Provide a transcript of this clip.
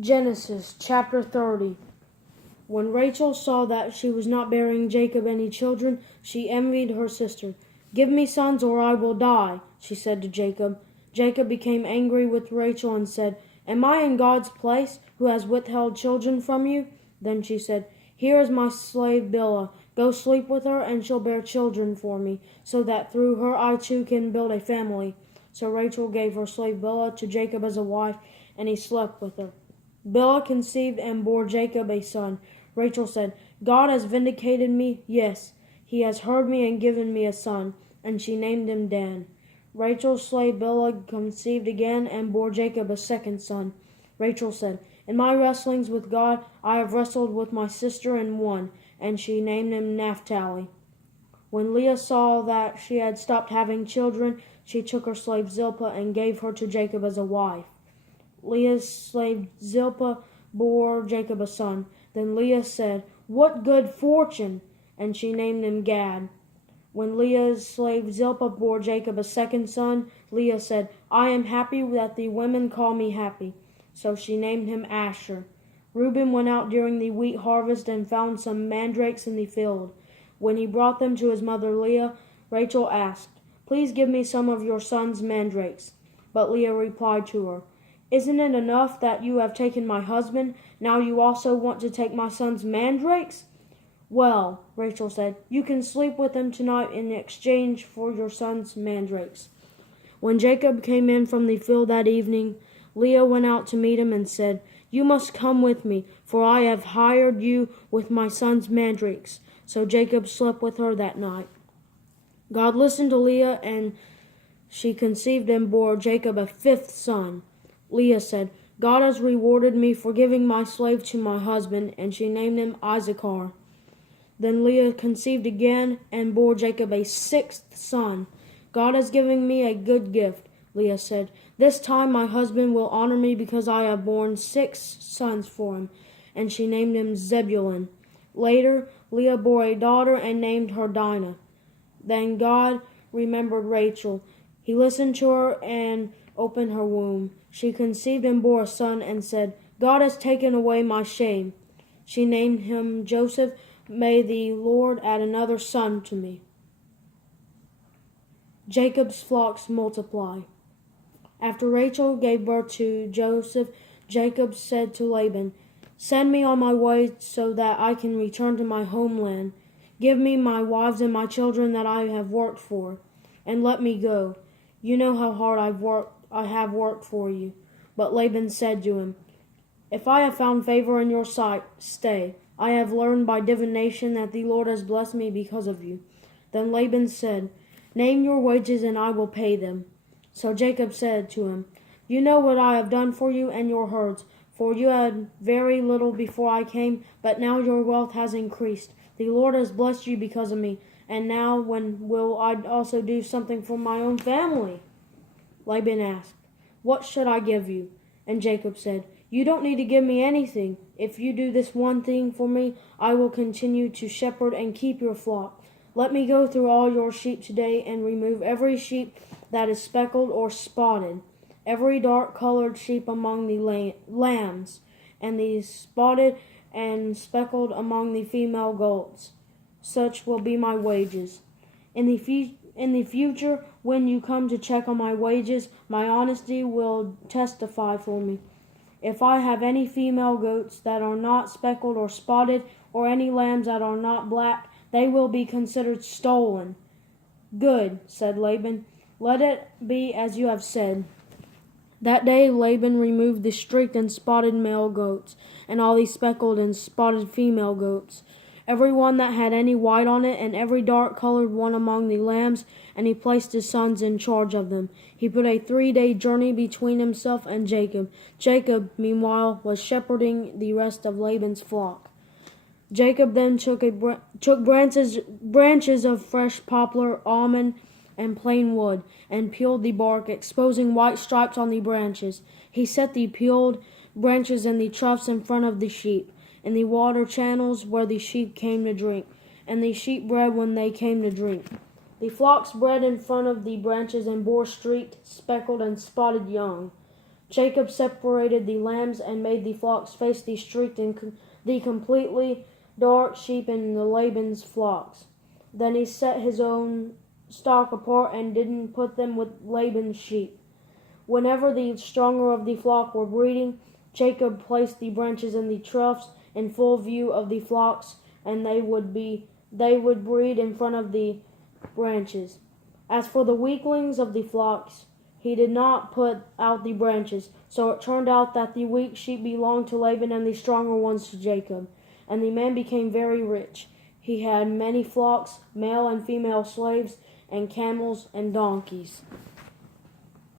Genesis chapter 30. When Rachel saw that she was not bearing Jacob any children, she envied her sister. "Give me sons or I will die," she said to Jacob. Jacob became angry with Rachel and said, "Am I in God's place, who has withheld children from you?" Then she said, "Here is my slave Bilhah. Go sleep with her, and she'll bear children for me, so that through her I too can build a family." So Rachel gave her slave Bilhah to Jacob as a wife, and he slept with her. Bilhah conceived and bore Jacob a son. Rachel said, "God has vindicated me. Yes, he has heard me and given me a son." And she named him Dan. Rachel's slave Bilhah conceived again and bore Jacob a second son. Rachel said, "In my wrestlings with God, I have wrestled with my sister and won." And she named him Naphtali. When Leah saw that she had stopped having children, she took her slave Zilpah and gave her to Jacob as a wife. Leah's slave Zilpah bore Jacob a son. Then Leah said, "What good fortune!" And she named him Gad. When Leah's slave Zilpah bore Jacob a second son, Leah said, "I am happy that the women call me happy." So she named him Asher. Reuben went out during the wheat harvest and found some mandrakes in the field. When he brought them to his mother Leah, Rachel asked, "Please give me some of your son's mandrakes." But Leah replied to her, "Isn't it enough that you have taken my husband? Now you also want to take my son's mandrakes?" "Well," Rachel said, "you can sleep with him tonight in exchange for your son's mandrakes." When Jacob came in from the field that evening, Leah went out to meet him and said, "You must come with me, for I have hired you with my son's mandrakes." So Jacob slept with her that night. God listened to Leah, and she conceived and bore Jacob a fifth son. Leah said, "God has rewarded me for giving my slave to my husband," and she named him Issachar. Then Leah conceived again and bore Jacob a sixth son. "God has given me a good gift," Leah said. "This time my husband will honor me because I have borne 6 sons for him," and she named him Zebulun. Later, Leah bore a daughter and named her Dinah. Then God remembered Rachel. He listened to her and opened her womb. She conceived and bore a son and said, "God has taken away my shame." She named him Joseph. May the Lord add another son to me. Jacob's flocks multiply. After Rachel gave birth to Joseph, Jacob said to Laban, "Send me on my way so that I can return to my homeland. Give me my wives and my children that I have worked for, and let me go. You know how hard I have worked for you." But Laban said to him, "If I have found favor in your sight, stay. I have learned by divination that the Lord has blessed me because of you." Then Laban said, "Name your wages and I will pay them." So Jacob said to him, "You know what I have done for you and your herds, for you had very little before I came, but now your wealth has increased. The Lord has blessed you because of me, and now when will I also do something for my own family?" Laban asked, "What should I give you?" And Jacob said, "You don't need to give me anything. If you do this one thing for me, I will continue to shepherd and keep your flock. Let me go through all your sheep today and remove every sheep that is speckled or spotted, every dark-colored sheep among the lambs, and the spotted and speckled among the female goats. Such will be my wages. In the future, when you come to check on my wages, my honesty will testify for me. If I have any female goats that are not speckled or spotted, or any lambs that are not black, they will be considered stolen." "Good," said Laban. "Let it be as you have said." That day Laban removed the streaked and spotted male goats, and all the speckled and spotted female goats, every one that had any white on it, and every dark-colored one among the lambs, and he placed his sons in charge of them. He put a 3-day journey between himself and Jacob. Jacob, meanwhile, was shepherding the rest of Laban's flock. Jacob then took branches of fresh poplar, almond, and plain wood, and peeled the bark, exposing white stripes on the branches. He set the peeled branches in the troughs in front of the sheep, in the water channels where the sheep came to drink, and the sheep bred when they came to drink. The flocks bred in front of the branches and bore streaked, speckled, and spotted young. Jacob separated the lambs and made the flocks face the street and the completely dark sheep in the Laban's flocks. Then he set his own stock apart and didn't put them with Laban's sheep. Whenever the stronger of the flock were breeding, Jacob placed the branches in the troughs in full view of the flocks, and they would breed in front of the branches. As for the weaklings of the flocks, he did not put out the branches. So it turned out that the weak sheep belonged to Laban and the stronger ones to Jacob. And the man became very rich. He had many flocks, male and female slaves, and camels and donkeys.